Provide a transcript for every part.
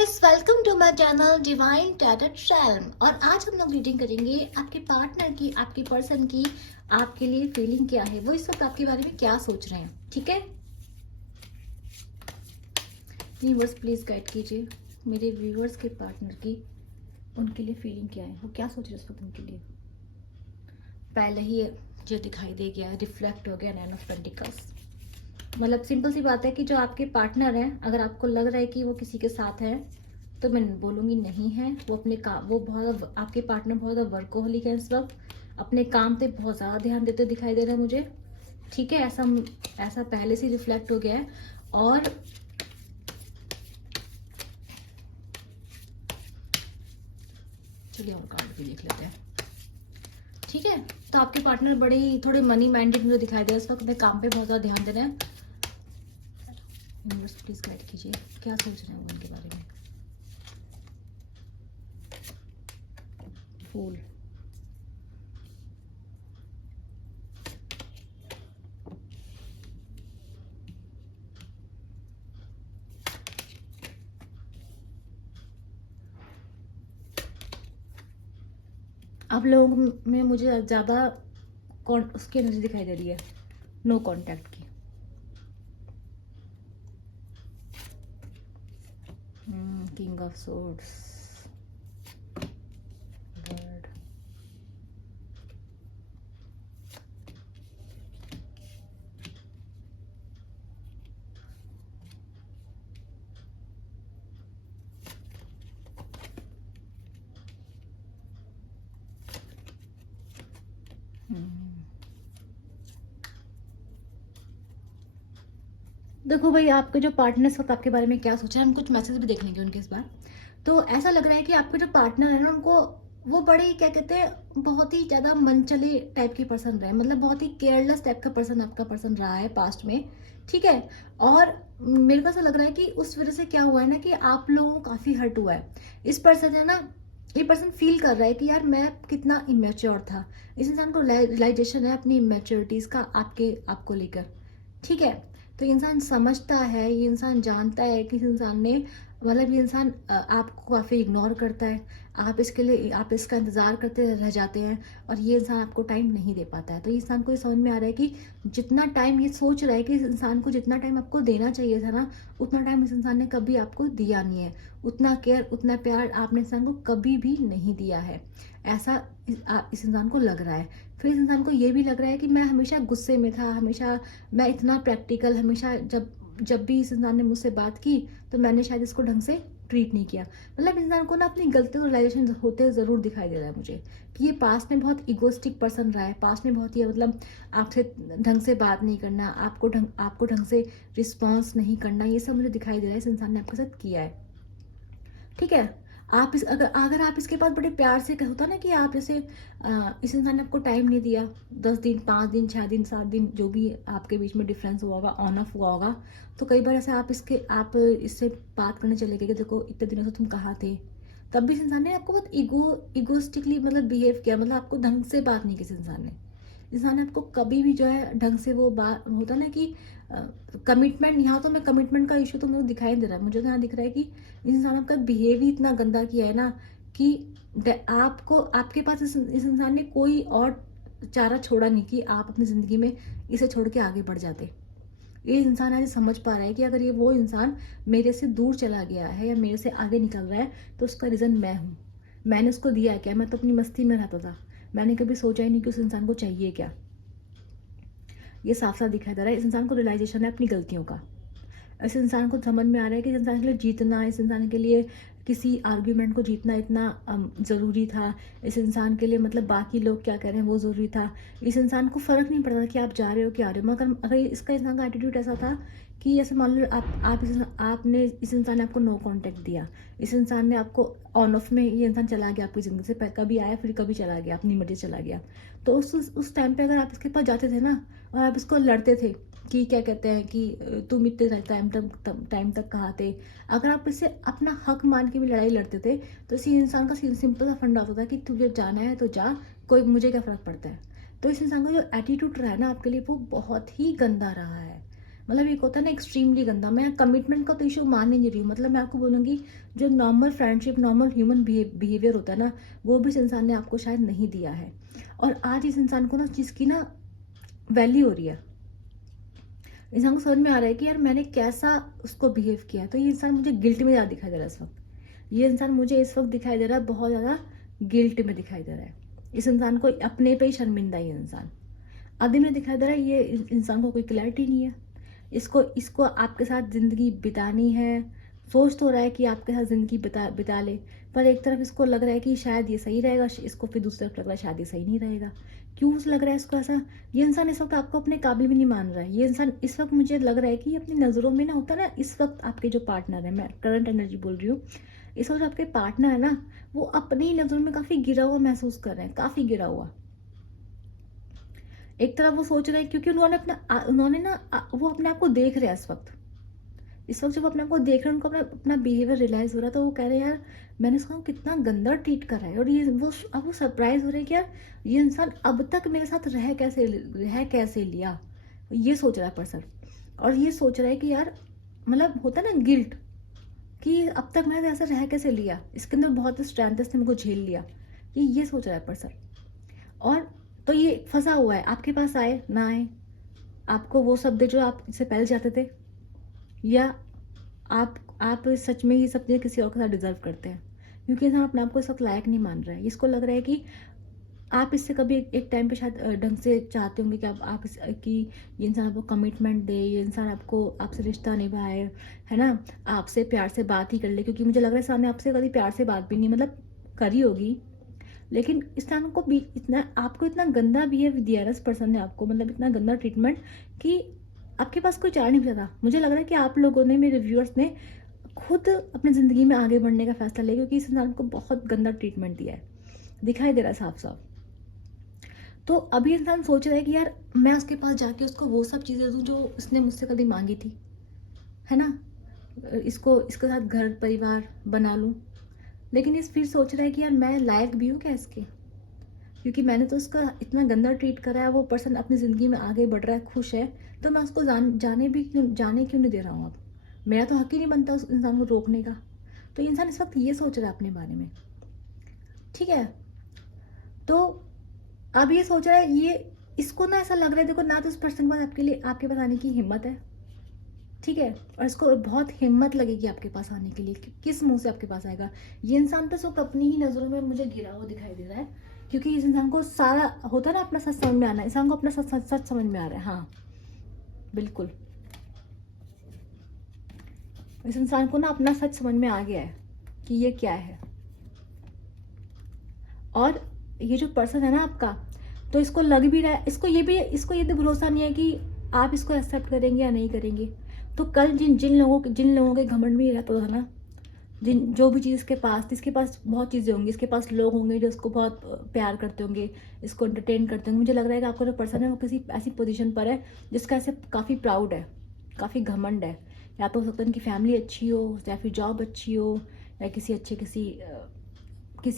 Guys, welcome to my channel divine tarot शैल्म। और आज हम लोग रीडिंग करेंगे आपके पार्टनर की, आपके पर्सन की आपके लिए फीलिंग क्या है, वो इस वक्त आपके बारे में क्या सोच रहे हैं। ठीक है, यूनिवर्स प्लीज गाइड कीजिए मेरे व्यूवर्स के पार्टनर की, उनके लिए फीलिंग क्या है, वो क्या सोच रहे हैं इस वक्त उनके लिए। पहले ही जो दिखाई दे गया, रिफ्लेक्ट हो गया नाइन ऑफ पेंटिकल्स। मतलब सिंपल सी बात है कि जो आपके पार्टनर हैं, अगर आपको लग रहा है कि वो किसी के साथ है, तो मैं बोलूँगी नहीं है। वो अपने काम, वो बहुत, आपके पार्टनर बहुत ज़्यादा वर्कोहलिक है इस वक्त, अपने काम पे बहुत ज़्यादा ध्यान देते दिखाई दे रहा है मुझे। ठीक है, ऐसा पहले से रिफ्लेक्ट हो गया है। और चलिए और कार्ड भी देख लेते हैं। ठीक है, तो आपके पार्टनर बड़े ही थोड़े मनी माइंडेड मुझे दिखाई दे रहा है इस वक्त, अपने काम पे बहुत ज़्यादा ध्यान दे रहे हैं। यूनिवर्स प्लीज गाइड कीजिए क्या सोच रहे हैं वो उनके बारे में। फूल, आप लोगों में मुझे ज़्यादा उसकी एनर्जी दिखाई दे रही है, नो कांटेक्ट की। किंग ऑफ सोर्ड्स, बर्ड, देखो भाई, आपके जो पार्टनर्स वक्त आपके बारे में क्या सोच रहे हैं, हम कुछ मैसेज भी देख लेंगे उनके इस बार। तो ऐसा लग रहा है कि आपके जो पार्टनर है ना, उनको वो बड़े क्या कहते हैं, बहुत ही ज़्यादा मनचले टाइप की पर्सन रहे, मतलब बहुत ही केयरलेस टाइप का पर्सन आपका पर्सन रहा है पास्ट में। ठीक है, और मेरे को ऐसा लग रहा है कि उस वजह से क्या हुआ है ना, कि आप लोगों को काफ़ी हर्ट हुआ है। इस पर्सन है ना, ये पर्सन फील कर रहा है कि यार मैं कितना इमेच्योर था। इस इंसान को रियलाइजेशन है अपनी इमेच्योरिटीज़ का आपको लेकर। ठीक है, तो इंसान समझता है, ये इंसान जानता है कि इस इंसान ने, मतलब ये इंसान आपको काफ़ी इग्नोर करता है, आप इसका इंतज़ार करते रह जाते हैं, और ये इंसान आपको टाइम नहीं दे पाता है। तो ये इंसान को ये समझ में आ रहा है कि जितना टाइम, ये सोच रहा है कि इस इंसान को जितना टाइम आपको देना चाहिए था ना, उतना टाइम इस इंसान ने कभी आपको दिया नहीं है। उतना केयर, उतना प्यार आपने इंसान को कभी भी नहीं दिया है, ऐसा इस इंसान को लग रहा है। फिर इस इंसान को ये भी लग रहा है कि मैं हमेशा गुस्से में था, हमेशा मैं इतना प्रैक्टिकल, हमेशा जब जब भी इस इंसान ने मुझसे बात की तो मैंने शायद इसको ढंग से ट्रीट नहीं किया। मतलब इंसान को ना अपनी गलतियों को रियलाइजेशन होते ज़रूर दिखाई दे रहा है मुझे, कि ये पास्ट में बहुत इगोस्टिक पर्सन रहा है, पास्ट में बहुत ही, मतलब आपसे ढंग से बात नहीं करना, आपको ढंग से रिस्पॉन्स नहीं करना, ये सब मुझे दिखाई दे रहा है इस इंसान ने आपके साथ किया है। ठीक है, आप इस अगर अगर आप इसके पास बड़े प्यार से होता ना, कि आप जैसे इस इंसान ने आपको टाइम नहीं दिया, 10 दिन, 5 दिन, 6 दिन, 7 दिन, जो भी आपके बीच में डिफरेंस हुआ होगा, ऑन ऑफ हुआ होगा, तो कई बार ऐसे आप इससे बात करने चले गए कि देखो इतने दिनों से तुम कहाँ थे। तब भी इस इंसान ने आपको बहुत इगोस्टिकली मतलब बिहेव किया, मतलब आपको ढंग से बात नहीं की इस इंसान ने। इंसान ने आपको कभी भी जो है ढंग से, वो बात होता ना कि कमिटमेंट, यहाँ तो मैं कमिटमेंट का इशू तो मुझे दिखाई दे रहा है, मुझे तो यहाँ दिख रहा है कि इस इंसान ने आपका बिहेव ही इतना गंदा किया है ना, कि आपको, आपके पास इस इंसान ने कोई और चारा छोड़ा नहीं कि आप अपनी ज़िंदगी में इसे छोड़ के आगे बढ़ जाते। ये इंसान आज समझ पा रहा है कि अगर ये वो इंसान मेरे से दूर चला गया है या मेरे से आगे निकल रहा है, तो उसका रीज़न मैं हूँ। मैंने उसको दिया क्या, मैं तो अपनी मस्ती में रहता था, मैंने कभी सोचा ही नहीं कि उस इंसान को चाहिए क्या। ये साफ साफ दिखाई दे रहा है, इस इंसान को रियलाइजेशन है अपनी गलतियों का। इस इंसान को समझ में आ रहा है कि इस इंसान के लिए जीतना, इस इंसान के लिए किसी आर्ग्यूमेंट को जीतना इतना ज़रूरी था। इस इंसान के लिए, मतलब बाकी लोग क्या कह रहे हैं वो ज़रूरी था। इस इंसान को फ़र्क नहीं पड़ता था कि आप जा रहे हो कि आ रहे हो, मगर अगर इसका इंसान का एटीट्यूड ऐसा था कि जैसे मान लो आपने, इस इंसान ने आपको नो कांटेक्ट दिया, इस इंसान ने आपको ऑन ऑफ में, ये इंसान चला गया आपकी ज़िंदगी से, कभी आया फिर कभी चला गया, अपनी मर्जी से चला गया। तो उस टाइम पे अगर आप इसके पास जाते थे ना, और आप इसको लड़ते थे कि क्या कहते हैं कि तुम इतने टाइम तक कहाँ थे, अगर आप इससे अपना हक मान के भी लड़ाई लड़ते थे, तो इसी इंसान का सिंपल सा फंडा होता था कि तुझे जाना है तो जा, कोई मुझे क्या फ़र्क पड़ता है। तो इस इंसान का जो एटीट्यूड रहा है ना आपके लिए, वो बहुत ही गंदा रहा है। मतलब एक होता है ना एक्सट्रीमली गंदा। मैं कमिटमेंट का तो इशू मान ही नहीं रही हूँ, मतलब मैं आपको बोलूँगी जो normal friendship, normal human behaviour होता है ना, वो भी इस इंसान ने आपको शायद नहीं दिया है। और आज इस इंसान को ना चीज़ की ना वैल्यू हो रही है। इंसान को समझ में आ रहा है कि यार मैंने कैसा उसको बिहेव किया है। तो ये इंसान मुझे गिल्ट में ज़्यादा दिखाई दे रहा है इस वक्त। ये इंसान मुझे इस वक्त दिखाई दे रहा है बहुत ज़्यादा गिल्ट में दिखाई दे रहा है। इस इंसान को अपने पे ही शर्मिंदा है ये इंसान। आधे में दिखाई दे रहा है ये इंसान को कोई क्लैरिटी नहीं है। इसको इसको आपके साथ ज़िंदगी बितानी है। सोच तो रहा है कि आपके साथ ज़िंदगी बिता बिता ले, पर एक तरफ इसको लग रहा है कि शायद ये सही रहेगा, इसको फिर दूसरी तरफ लग रहा है शायद ये सही नहीं रहेगा। क्यों लग रहा है इसको ऐसा? ये इंसान इस वक्त आपको अपने काबिल भी नहीं मान रहा है। ये इंसान इस वक्त मुझे लग रहा है कि अपनी नज़रों में ना होता है ना, इस वक्त आपके जो पार्टनर है, मैं करंट एनर्जी बोल रही हूँ, इस वक्त आपके पार्टनर है ना, वो अपनी ही नज़रों में काफ़ी गिरा हुआ महसूस कर रहे हैं, काफ़ी गिरा हुआ। एक तरफ वो सोच रहे हैं क्योंकि उन्होंने ना वो अपने आप को देख रहे हैं इस वक्त जब अपने आप को देख रहे हैं, उनको अपना बिहेवियर रियलाइज हो रहा है, तो वो कह रहे हैं यार मैंने इसको कितना गंदा ट्रीट कर रहा है। और ये वो सरप्राइज हो रहे हैं कि यार ये इंसान अब तक मेरे साथ रह कैसे लिया, ये सोच रहा है पर्सन। और ये सोच रहा है कि यार मतलब होता है ना गिल्ट, कि अब तक मैंने ऐसा रह कैसे लिया, इसके अंदर बहुत स्ट्रेंथ है, इसने मेरे को झेल लिया, ये सोच रहा है पर्सन। और तो ये फंसा हुआ है, आपके पास आए ना आए, आपको वो सब दे जो आप इससे पहले चाहते थे, या आप सच में ये सब चीज़ें किसी और के साथ डिजर्व करते हैं। क्योंकि इंसान अपने आप को इस वक्त लायक नहीं मान रहा है। इसको लग रहा है कि आप इससे कभी एक टाइम पे शायद ढंग से चाहते होंगे कि कि ये इंसान आपको कमिटमेंट दे, ये इंसान आपसे रिश्ता निभाए, है ना, आपसे प्यार से बात ही कर ले। क्योंकि मुझे लग रहा है सामने आपसे कभी प्यार से बात भी नहीं, मतलब करी होगी, लेकिन इस टाइम को भी आपको इतना गंदा बिहेव दिया है इस पर्सन ने आपको, मतलब इतना गंदा ट्रीटमेंट कि आपके पास कोई चारा नहीं बचा था। मुझे लग रहा है कि आप लोगों ने, मेरे व्यूअर्स ने खुद अपनी ज़िंदगी में आगे बढ़ने का फैसला लिया, क्योंकि इस इंसान को बहुत गंदा ट्रीटमेंट दिया है, दिखाई दे रहा है साफ साफ। तो अभी इंसान सोच रहा है कि यार मैं उसके पास जाके उसको वो सब चीज़ें दूँ जो उसने मुझसे कभी मांगी थी, है ना, इसके साथ घर परिवार बना लूँ। लेकिन इस फिर सोच रहा है कि यार मैं लायक भी हूँ क्या इसके, क्योंकि मैंने तो उसका इतना गंदा ट्रीट करा है, वो पर्सन अपनी ज़िंदगी में आगे बढ़ रहा है, खुश है, तो मैं उसको जाने क्यों नहीं दे रहा हूँ। अब मेरा तो हक ही नहीं बनता उस इंसान को रोकने का। तो इंसान इस वक्त ये सोच रहा है अपने बारे में, ठीक है। तो अब ये सोच रहा है, ये इसको ना ऐसा लग रहा है, देखो ना तो उस पर्सन के पास आपके पास आने की हिम्मत है, ठीक है, और इसको बहुत हिम्मत लगेगी आपके पास आने के लिए, किस मुंह से आपके पास आएगा। ये इंसान तो सिर्फ अपनी ही नज़रों में मुझे गिरा हुआ दिखाई दे रहा है, क्योंकि इस इंसान को सारा होता है ना अपना सच समझ में आना, इंसान को अपना सच समझ में आ रहा है। हाँ बिल्कुल, इस इंसान को ना अपना सच समझ में आ गया है कि ये क्या है। और ये जो पर्सन है ना आपका, तो इसको लग भी रहा है, इसको ये भी भरोसा नहीं है कि आप इसको एक्सेप्ट करेंगे या नहीं करेंगे। तो कल जिन लोगों के घमंड में रहता था ना, जो भी चीज़ इसके पास बहुत चीज़ें होंगी, इसके पास लोग होंगे जो इसको बहुत प्यार करते होंगे, इसको एंटरटेन करते होंगे। मुझे लग रहा है कि आपका जो पर्सन है वो किसी ऐसी पोजीशन पर है जिसका ऐसे काफ़ी प्राउड है, काफ़ी घमंड है। या तो हो सकता है उनकी फैमिली अच्छी हो, या फिर जॉब अच्छी हो, या किसी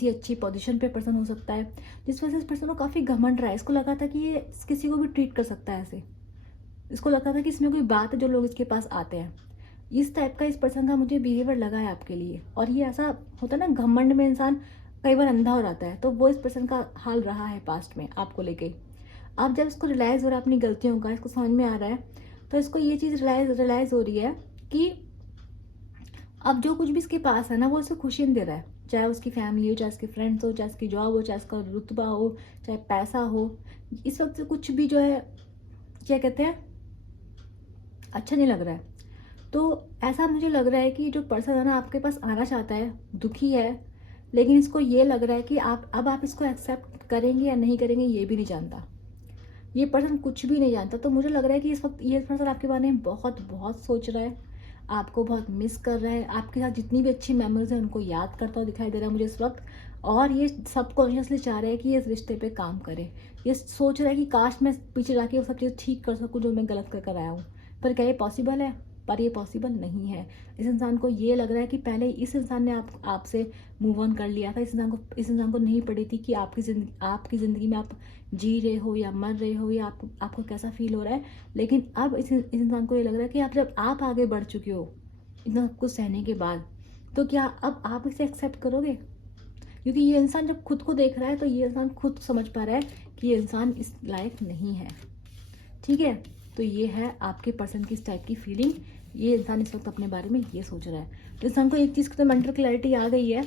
अच्छी पोजीशन पे पर्सन हो सकता है, जिस वजह से इस पर्सन को काफ़ी घमंड रहा है। इसको लगा था कि ये किसी को भी ट्रीट कर सकता है ऐसे, इसको लगता था कि इसमें कोई बात है जो लोग इसके पास आते हैं। इस टाइप का इस पर्सन का मुझे बिहेवियर लगा है आपके लिए। और ये ऐसा होता है ना, घमंड में इंसान कई बार अंधा हो जाता है, तो वो इस पर्सन का हाल रहा है पास्ट में आपको लेके। अब जब इसको रियलाइज़ हो रहा है अपनी गलतियों का, इसको समझ में आ रहा है, तो इसको ये चीज़ रियलाइज़ हो रही है कि अब जो कुछ भी इसके पास है ना, वो इसे खुशी नहीं दे रहा है। चाहे उसकी फैमिली हो, चाहे उसके फ्रेंड्स हो, चाहे उसकी जॉब हो, चाहे उसका रुतबा हो, चाहे पैसा हो, इस वक्त कुछ भी जो है, क्या कहते हैं, अच्छा नहीं लग रहा है। तो ऐसा मुझे लग रहा है कि जो पर्सन है ना आपके पास आना चाहता है, दुखी है, लेकिन इसको ये लग रहा है कि आप इसको एक्सेप्ट करेंगे या नहीं करेंगे ये भी नहीं जानता। ये पर्सन कुछ भी नहीं जानता। तो मुझे लग रहा है कि इस वक्त ये पर्सन आपके बारे में बहुत बहुत सोच रहा है, आपको बहुत मिस कर रहा है, आपके साथ जितनी भी अच्छी मेमोरीज है उनको याद करता हुआ दिखाई दे रहा है मुझे इस वक्त। और ये सबकॉन्शियसली चाह रहा है कि ये इस रिश्ते पे काम करे। ये सोच रहा है कि काश मैं पीछे जाके वो सब चीज़ ठीक कर सकूँ जो मैं गलत कर कर आया हूँ। पर क्या ये पॉसिबल है? पर ये पॉसिबल नहीं है। इस इंसान को ये लग रहा है कि पहले इस इंसान ने आपसे मूव ऑन कर लिया था। इस इंसान को नहीं पड़ी थी कि आपकी ज़िंदगी में आप जी रहे हो या मर रहे हो, या आपको कैसा फील हो रहा है। लेकिन अब इस इंसान को ये लग रहा है कि जब आप आगे बढ़ चुके हो इतना सब कुछ सहने के बाद, तो क्या अब आप इसे एक्सेप्ट करोगे? क्योंकि ये इंसान जब खुद को देख रहा है तो ये इंसान खुद समझ पा रहा है कि ये इंसान इस लायक नहीं है। ठीक है, तो ये है आपके पर्सन की इस टाइप की फीलिंग। ये इंसान इस वक्त अपने बारे में ये सोच रहा है। तो इंसान को एक चीज़ की तो मेंटल क्लैरिटी आ गई है।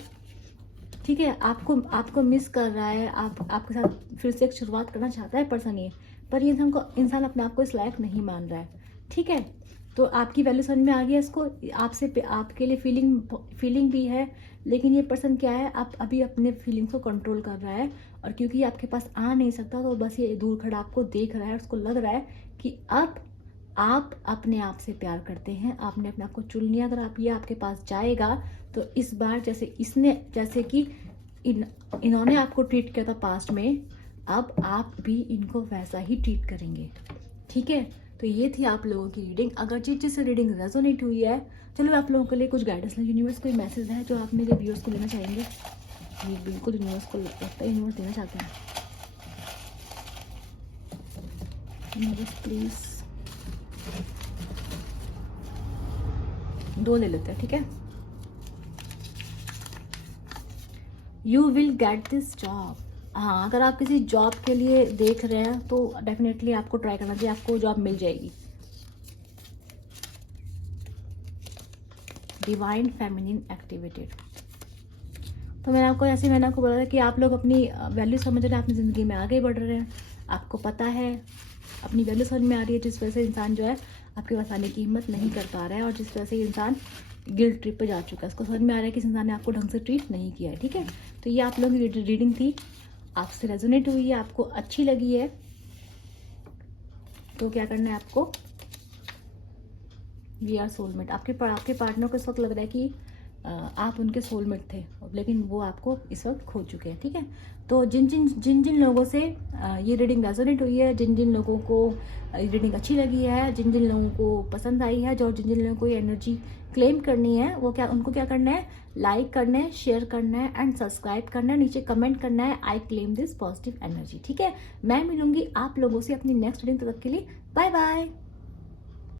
ठीक है, आपको मिस कर रहा है, आपके साथ फिर से एक शुरुआत करना चाहता है पर्सन ये, पर ये इंसान अपने आप को इस लायक नहीं मान रहा है। ठीक है, तो आपकी वैल्यू समझ में आ गया इसको, आपके लिए फीलिंग भी है। लेकिन ये पर्सन क्या है, आप अभी अपने फीलिंग्स को कंट्रोल कर रहा है, और क्योंकि आपके पास आ नहीं सकता तो बस ये दूर खड़ा आपको देख रहा है। उसको लग रहा है कि अब आप अपने आप से प्यार करते हैं, आपने अपने आप को चुन लिया। अगर ये आपके पास जाएगा तो इस बार जैसे कि इन्होंने आपको ट्रीट किया था पास्ट में, अब आप भी इनको वैसा ही ट्रीट करेंगे। ठीक है, तो ये थी आप लोगों की रीडिंग। अगर जिससे रीडिंग रेजोनेट हुई है, चलो आप लोगों के लिए कुछ गाइडेंस, यूनिवर्स कोई मैसेज है जो आप मेरे व्यूअर्स को देना चाहेंगे? ये बिल्कुल यूनिवर्स को लगता है यूनिवर्स देना चाहते हैं। यूनिवर्स प्लीज 2 ले लेते हैं। ठीक है, you will get this job. हाँ, अगर आप किसी जॉब के लिए देख रहे हैं तो डेफिनेटली आपको ट्राई करना चाहिए, आपको जॉब मिल जाएगी। Divine feminine activated. तो मैंने आपको बोला था कि आप लोग अपनी वैल्यू समझ रहे हैं, अपनी ज़िंदगी में आगे बढ़ रहे हैं, आपको पता है, अपनी वैल्यू समझ में आ रही है, जिस वजह से इंसान जो है आपके पास आने की हिम्मत नहीं कर पा रहा है, और जिस वजह से इंसान गिल्ट ट्रिप पे जा चुका है। उसको समझ में आ रहा है कि इस इंसान ने आपको ढंग से ट्रीट नहीं किया है। ठीक है, तो ये आप लोगों की रीडिंग थी, आपसे रेजोनेट हुई है, आपको अच्छी लगी है, तो क्या करना है आपको, वी आर सोलमेट। आपके पार्टनर को इस वक्त लग रहा है कि आप उनके सोलमेट थे, लेकिन वो आपको इस वक्त खो चुके हैं। ठीक है, तो जिन लोगों से ये रीडिंग रेजोनेट हुई है, जिन लोगों को रीडिंग अच्छी लगी है, जिन लोगों को पसंद आई है, जो जिन लोगों को एनर्जी क्लेम करनी है, उनको क्या करना है, लाइक करना है, शेयर करना है एंड सब्सक्राइब करना है, नीचे कमेंट करना है, I claim this positive energy. ठीक है, मैं मिलूंगी आप लोगों से अपनी नेक्स्ट रीडिंग तक के लिए। Bye bye.